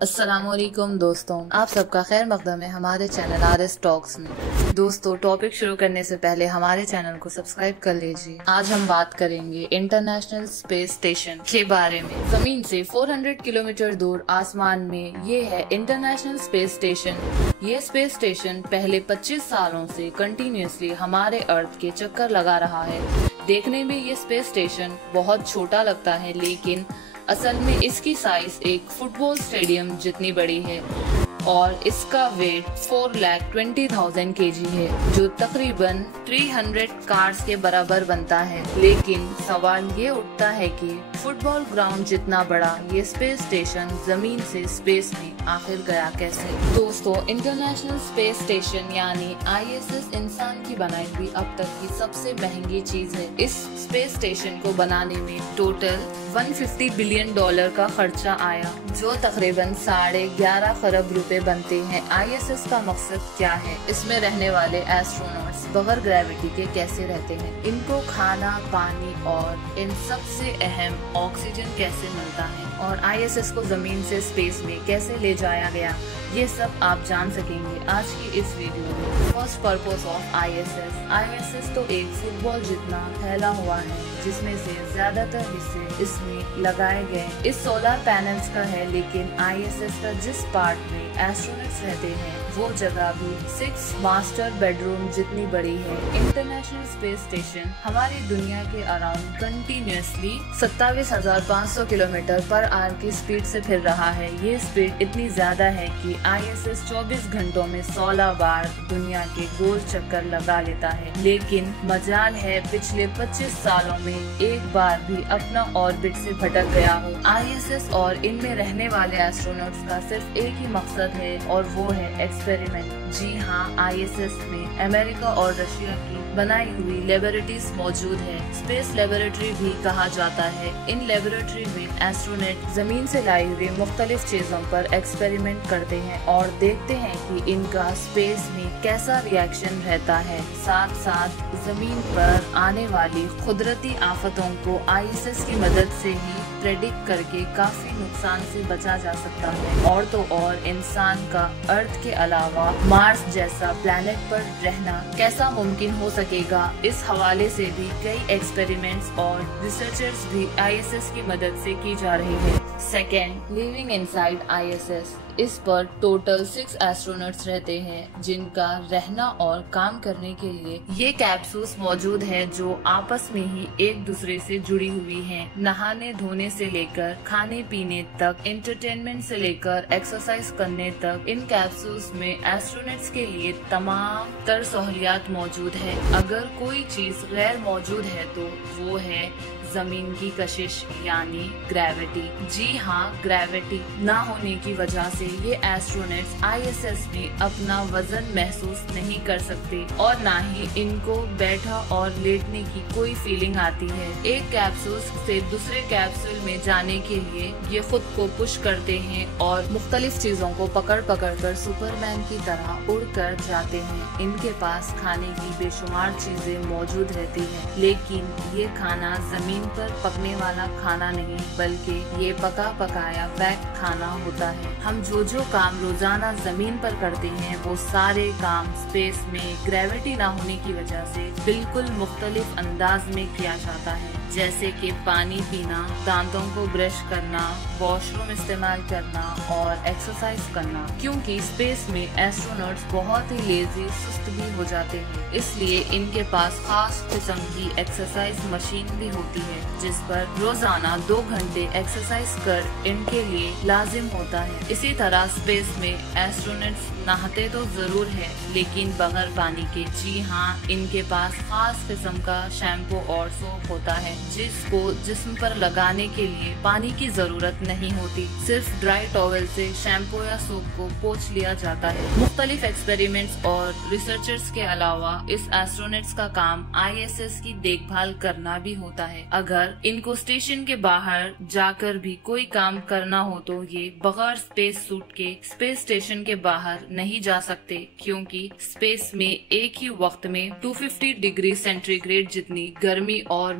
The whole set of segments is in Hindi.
अस्सलामुअलैकुम दोस्तों, आप सबका खैर मकदम है हमारे चैनल RS टॉक्स में। दोस्तों, टॉपिक शुरू करने से पहले हमारे चैनल को सब्सक्राइब कर लीजिए। आज हम बात करेंगे इंटरनेशनल स्पेस स्टेशन के बारे में। जमीन से 400 किलोमीटर दूर आसमान में ये है इंटरनेशनल स्पेस स्टेशन। ये स्पेस स्टेशन पहले 25 सालों से कंटिन्यूसली हमारे अर्थ के चक्कर लगा रहा है। देखने में ये स्पेस स्टेशन बहुत छोटा लगता है, लेकिन असल में इसकी साइज एक फुटबॉल स्टेडियम जितनी बड़ी है और इसका वेट 4,20,000 kg है, जो तकरीबन 300 कार्स के बराबर बनता है। लेकिन सवाल ये उठता है कि फुटबॉल ग्राउंड जितना बड़ा ये स्पेस स्टेशन जमीन से स्पेस में आखिर गया कैसे। दोस्तों, इंटरनेशनल स्पेस स्टेशन यानी ISS इंसान की बनाई हुई अब तक की सबसे महंगी चीज है। इस स्पेस स्टेशन को बनाने में टोटल $150 बिलियन का खर्चा आया, जो तकरीबन 11.5 खरब रुपए बनते हैं। ISS का मकसद क्या है? इसमें रहने वाले एस्ट्रोनॉट्स बगैर ग्रेविटी के कैसे रहते हैं, इनको खाना, पानी और इन सबसे अहम ऑक्सीजन कैसे मिलता है, और ISS को जमीन से स्पेस में कैसे ले जाया गया, ये सब आप जान सकेंगे आज की इस वीडियो में। फर्स्ट पर्पस ऑफ ISS तो एक फुटबॉल जितना फैला हुआ है, जिसमें से ज्यादातर हिस्से इसमें लगाए गए इस सोलर पैनल्स का है। लेकिन ISS का जिस पार्ट में एस्ट्रोनॉट्स रहते हैं वो जगह भी 6 मास्टर बेडरूम जितनी बड़ी है। इंटरनेशनल स्पेस स्टेशन हमारी दुनिया के around continuously 27,500 kilometre per hour की स्पीड से फिर रहा है। ये स्पीड इतनी ज्यादा है कि ISS 24 घंटों में 16 बार दुनिया के गोल चक्कर लगा लेता है। लेकिन मजाल है पिछले 25 सालों में एक बार भी अपना ऑर्बिट से भटक गया हो। ISS और इनमें रहने वाले एस्ट्रोनॉट्स का सिर्फ एक ही मकसद है, और वो है एक्सपेरिमेंट। जी हाँ, ISS में अमेरिका और रशिया की बनाई हुई लेबोरेटरीज मौजूद है। स्पेस लेबोरेटरी भी कहा जाता है। इन लेबोरेटरी में एस्ट्रोनॉट जमीन से लाई हुई मुख्तलिफ चीजों पर एक्सपेरिमेंट करते हैं और देखते हैं कि इनका स्पेस में कैसा रिएक्शन रहता है। साथ साथ जमीन पर आने वाली कुदरती आफतों को ISS की मदद से ही प्रेडिक्ट करके काफी नुकसान से बचा जा सकता है। और तो और इंसान का अर्थ के अलावा मार्स जैसा प्लैनेट पर रहना कैसा मुमकिन हो सकेगा, इस हवाले से भी कई एक्सपेरिमेंट्स और रिसर्चर्स भी ISS की मदद से की जा रही है। Second, living inside ISS। इस पर टोटल 6 एस्ट्रोनॉट्स रहते हैं, जिनका रहना और काम करने के लिए ये कैप्सूल्स मौजूद है, जो आपस में ही एक दूसरे से जुड़ी हुई हैं। नहाने धोने से लेकर खाने पीने तक, एंटरटेनमेंट से लेकर एक्सरसाइज करने तक, इन कैप्सूल्स में एस्ट्रोनॉट्स के लिए तमाम तर सहूलियात मौजूद है। अगर कोई चीज गैर मौजूद है तो वो है जमीन की कशिश यानी ग्रेविटी। जी हाँ, ग्रेविटी ना होने की वजह से ये एस्ट्रोनॉट्स ISS में अपना वजन महसूस नहीं कर सकते, और ना ही इनको बैठा और लेटने की कोई फीलिंग आती है। एक कैप्सूल से दूसरे कैप्सूल में जाने के लिए ये खुद को पुश करते हैं और मुख्तलिफ चीजों को पकड़ पकड़ कर सुपरमैन की तरह उड़ कर जाते हैं। इनके पास खाने की बेशुमार चीजें मौजूद रहती हैं, लेकिन ये खाना जमीन पर पकने वाला खाना नहीं, बल्कि ये पका पकाया पैक खाना होता है। हम जो काम रोजाना जमीन पर करते हैं वो सारे काम स्पेस में ग्रेविटी ना होने की वजह से बिल्कुल मुख्तलिफ अंदाज में किया जाता है, जैसे कि पानी पीना, दांतों को ब्रश करना, वॉशरूम इस्तेमाल करना और एक्सरसाइज करना। क्योंकि स्पेस में एस्ट्रोनॉट्स बहुत ही लेजी, सुस्त भी हो जाते हैं, इसलिए इनके पास खास किस्म की एक्सरसाइज मशीन भी होती है, जिस पर रोजाना 2 घंटे एक्सरसाइज कर इनके लिए लाजिम होता है। इसी तरह स्पेस में एस्ट्रोनॉट्स नहाते तो जरूर है, लेकिन बगैर पानी के। जी हाँ, इनके पास खास किस्म का शैम्पू और सोप होता है, जिसको जिस्म पर लगाने के लिए पानी की जरूरत नहीं होती। सिर्फ ड्राई टॉवेल से शैम्पू या सोप को पोंछ लिया जाता है। मुख्तलिफ एक्सपेरिमेंट्स और रिसर्चर्स के अलावा इस एस्ट्रोनॉट्स का काम ISS की देखभाल करना भी होता है। अगर इनको स्टेशन के बाहर जाकर भी कोई काम करना हो तो ये बगैर स्पेस सूट के स्पेस स्टेशन के बाहर नहीं जा सकते, क्योंकि स्पेस में एक ही वक्त में 250 डिग्री सेंटीग्रेड जितनी गर्मी और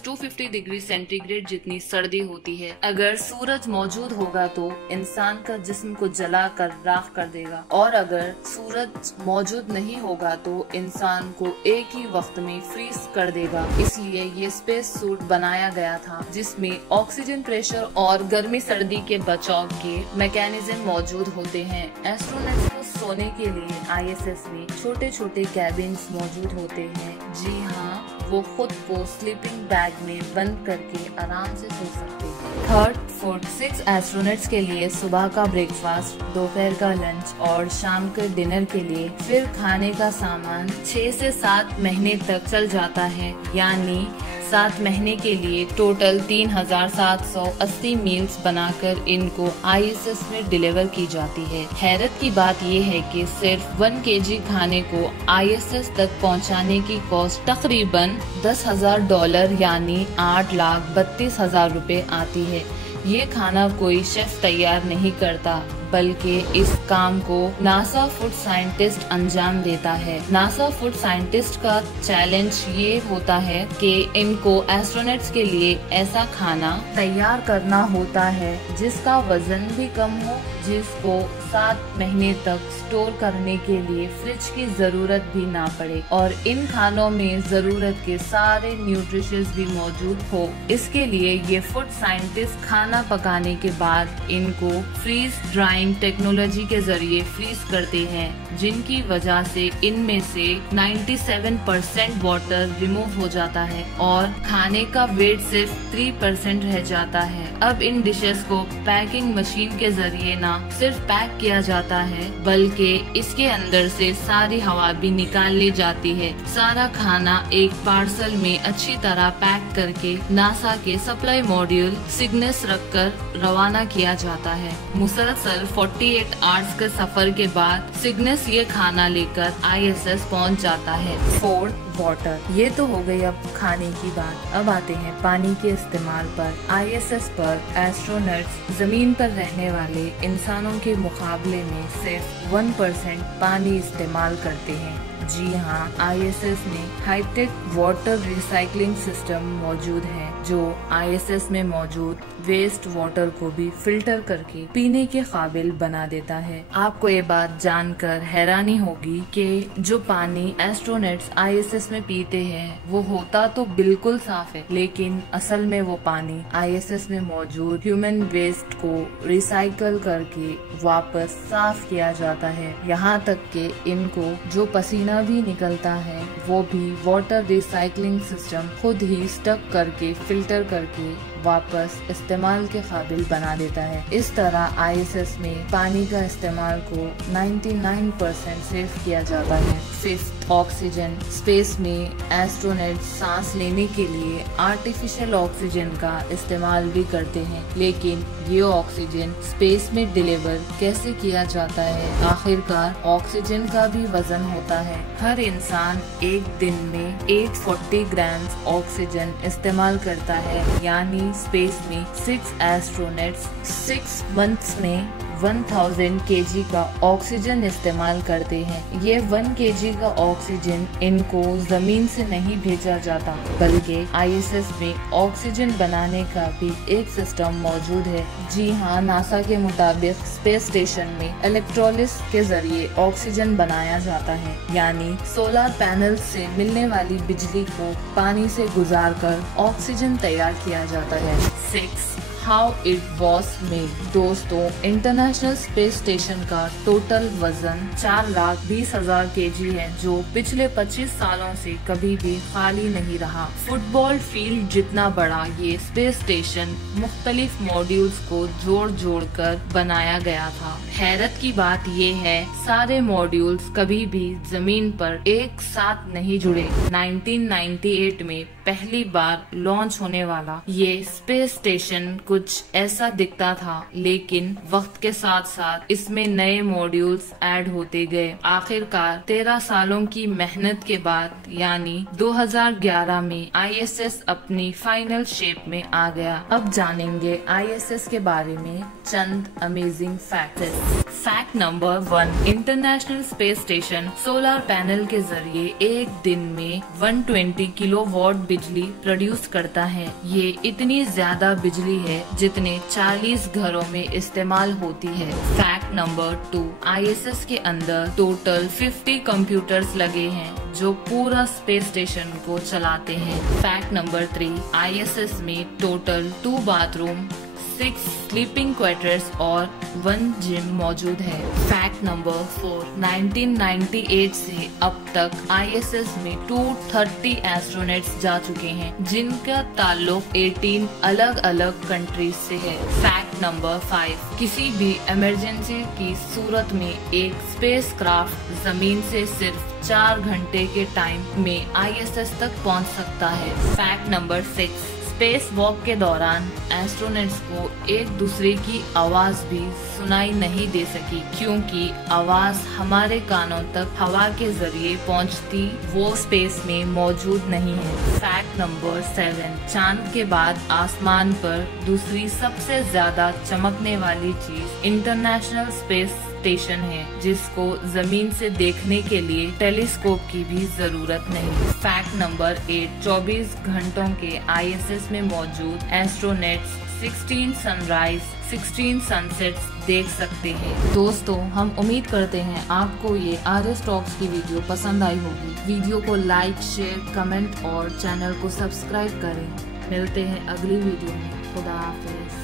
250 डिग्री सेंटीग्रेड जितनी सर्दी होती है। अगर सूरज मौजूद होगा तो इंसान का जिस्म को जला कर राख कर देगा, और अगर सूरज मौजूद नहीं होगा तो इंसान को एक ही वक्त में फ्रीज कर देगा। इसलिए ये स्पेस सूट बनाया गया था जिसमें ऑक्सीजन प्रेशर और गर्मी सर्दी के बचाव के मैकेनिज्म मौजूद होते हैं। एस्ट्रोनॉट्स को सोने के लिए ISS में छोटे छोटे कैबिन्स मौजूद होते हैं। जी हाँ, वो खुद को स्लीपिंग बैग में बंद करके आराम से सो सकते हैं। थर्ड फूड 6 एस्ट्रोनॉट्स के लिए सुबह का ब्रेकफास्ट, दोपहर का लंच और शाम के डिनर के लिए फिर खाने का सामान 6 से 7 महीने तक चल जाता है। यानी 7 महीने के लिए टोटल 3780 मील्स बनाकर इनको ISS में डिलीवर की जाती है। हैरत की बात ये है कि सिर्फ 1 kg खाने को ISS तक पहुंचाने की कॉस्ट तकरीबन $10,000 यानी 8,32,000 रुपए आती है। ये खाना कोई शेफ तैयार नहीं करता, बल्कि इस काम को नासा फूड साइंटिस्ट अंजाम देता है। नासा फूड साइंटिस्ट का चैलेंज ये होता है कि इनको एस्ट्रोनॉट्स के लिए ऐसा खाना तैयार करना होता है जिसका वजन भी कम हो, जिसको 7 महीने तक स्टोर करने के लिए फ्रिज की जरूरत भी ना पड़े, और इन खानों में जरूरत के सारे न्यूट्रिशंस भी मौजूद हो। इसके लिए ये फूड साइंटिस्ट खाना पकाने के बाद इनको फ्रीज ड्राइंग टेक्नोलॉजी के जरिए फ्रीज करते हैं, जिनकी वजह से इनमें से 97% वाटर रिमूव हो जाता है और खाने का वेट सिर्फ 3% रह जाता है। अब इन डिशेस को पैकिंग मशीन के जरिए ना सिर्फ पैक किया जाता है, बल्कि इसके अंदर से सारी हवा भी निकाल ली जाती है। सारा खाना एक पार्सल में अच्छी तरह पैक करके नासा के सप्लाई मॉड्यूल सिग्नस रखकर रवाना किया जाता है। मुसलसल 48 आवर्स के सफर के बाद सिग्नस ये खाना लेकर ISS पहुंच जाता है। 4 वाटर, ये तो हो गई अब खाने की बात। अब आते हैं पानी के इस्तेमाल पर। ISS पर एस्ट्रोनॉट्स जमीन पर रहने वाले इंसानों के मुकाबले में सिर्फ 1% पानी इस्तेमाल करते हैं। जी हाँ, ISS में हाईटेक वाटर रिसाइकलिंग सिस्टम मौजूद है जो ISS में मौजूद वेस्ट वाटर को भी फिल्टर करके पीने के काबिल बना देता है। आपको ये बात जानकर हैरानी होगी कि जो पानी एस्ट्रोनॉट्स ISS में पीते हैं वो होता तो बिल्कुल साफ है, लेकिन असल में वो पानी ISS में मौजूद ह्यूमन वेस्ट को रिसाइकल करके वापस साफ किया जाता है। यहाँ तक कि इनको जो पसीना भी निकलता है वो भी वाटर रिसाइकलिंग सिस्टम खुद ही स्टक करके फिल्टर करके वापस इस्तेमाल के काबिल बना देता है। इस तरह ISS में पानी का इस्तेमाल को 99% सेव किया जाता है। 5th ऑक्सीजन, स्पेस में एस्ट्रोनॉट्स सांस लेने के लिए आर्टिफिशियल ऑक्सीजन का इस्तेमाल भी करते हैं, लेकिन ये ऑक्सीजन स्पेस में डिलीवर कैसे किया जाता है? आखिरकार ऑक्सीजन का भी वजन होता है। हर इंसान एक दिन में 840 ग्राम ऑक्सीजन इस्तेमाल करता है, यानी स्पेस में 6 एस्ट्रोनॉट्स 6 मंथ्स में 1000 kg का ऑक्सीजन इस्तेमाल करते हैं। ये 1 kg का ऑक्सीजन इनको जमीन से नहीं भेजा जाता, बल्कि ISS में ऑक्सीजन बनाने का भी एक सिस्टम मौजूद है। जी हाँ, नासा के मुताबिक स्पेस स्टेशन में इलेक्ट्रोलिस के जरिए ऑक्सीजन बनाया जाता है, यानी सोलर पैनल से मिलने वाली बिजली को पानी से गुजारकर ऑक्सीजन तैयार किया जाता है। 6 हाउ इट वॉज मेड। दोस्तों, इंटरनेशनल स्पेस स्टेशन का टोटल वजन 4,20,000 kg है, जो पिछले 25 सालों से कभी भी खाली नहीं रहा। फुटबॉल फील्ड जितना बड़ा ये स्पेस स्टेशन मुख्तलिफ मॉड्यूल्स को जोड़ जोड़ कर बनाया गया था। हैरत की बात ये है, सारे मॉड्यूल्स कभी भी जमीन पर एक साथ नहीं जुड़े। 1998 में पहली बार लॉन्च होने वाला ये स्पेस स्टेशन कुछ ऐसा दिखता था, लेकिन वक्त के साथ साथ इसमें नए मॉड्यूल्स ऐड होते गए। आखिरकार 13 सालों की मेहनत के बाद यानी 2011 में ISS अपनी फाइनल शेप में आ गया। अब जानेंगे ISS के बारे में चंद amazing facts. Fact number 1, international space station solar panel के जरिए एक दिन में 120 किलोवाट बिजली प्रोड्यूस करता है। ये इतनी ज्यादा बिजली है जितने 40 घरों में इस्तेमाल होती है। फैक्ट नंबर 2, ISS के अंदर टोटल 50 कंप्यूटर्स लगे हैं जो पूरा स्पेस स्टेशन को चलाते हैं। फैक्ट नंबर 3, ISS में टोटल 2 बाथरूम, 6 स्लीपिंग क्वार्टर्स और 1 जिम मौजूद है। फैक्ट नंबर 4, 1998 से अब तक ISS में 230 एस्ट्रोनॉट्स जा चुके हैं जिनका ताल्लुक 18 अलग अलग कंट्रीज से है। फैक्ट नंबर 5, किसी भी इमरजेंसी की सूरत में एक स्पेसक्राफ्ट जमीन से सिर्फ 4 घंटे के टाइम में ISS तक पहुंच सकता है। फैक्ट नंबर 6, स्पेस वॉक के दौरान एस्ट्रोनॉट्स को एक दूसरे की आवाज भी सुनाई नहीं दे सकी क्योंकि आवाज हमारे कानों तक हवा के जरिए पहुंचती वो स्पेस में मौजूद नहीं है। फैक्ट नंबर 7, चांद के बाद आसमान पर दूसरी सबसे ज्यादा चमकने वाली चीज इंटरनेशनल स्पेस स्टेशन है जिसको जमीन से देखने के लिए टेलीस्कोप की भी जरूरत नहीं। फैक्ट नंबर 8, 24 घंटों के ISS में मौजूद एस्ट्रोनॉट्स 16 सनराइज 16 सनसेट्स देख सकते हैं। दोस्तों, हम उम्मीद करते हैं आपको ये RS टॉक्स की वीडियो पसंद आई होगी। वीडियो को लाइक, शेयर, कमेंट और चैनल को सब्सक्राइब करें। मिलते हैं अगली वीडियो में। खुदा हाफिज।